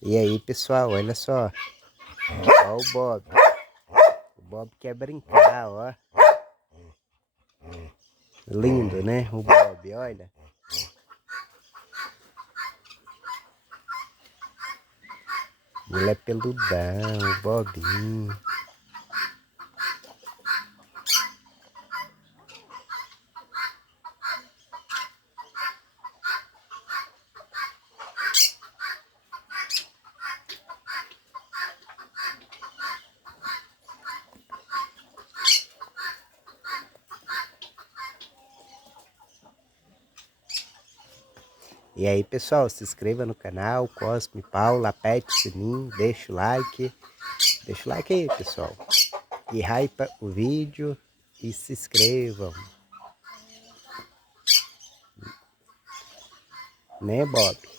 E aí, pessoal, olha só. Ó o Bob. O Bob quer brincar, ó. Lindo, né? O Bob, olha. Ele é peludão, o Bobinho. E aí, pessoal, se inscreva no canal Cosme Paula, aperte o sininho, deixa o like. Deixa o like aí, pessoal. E hypa o vídeo e se inscrevam. Né, Bob?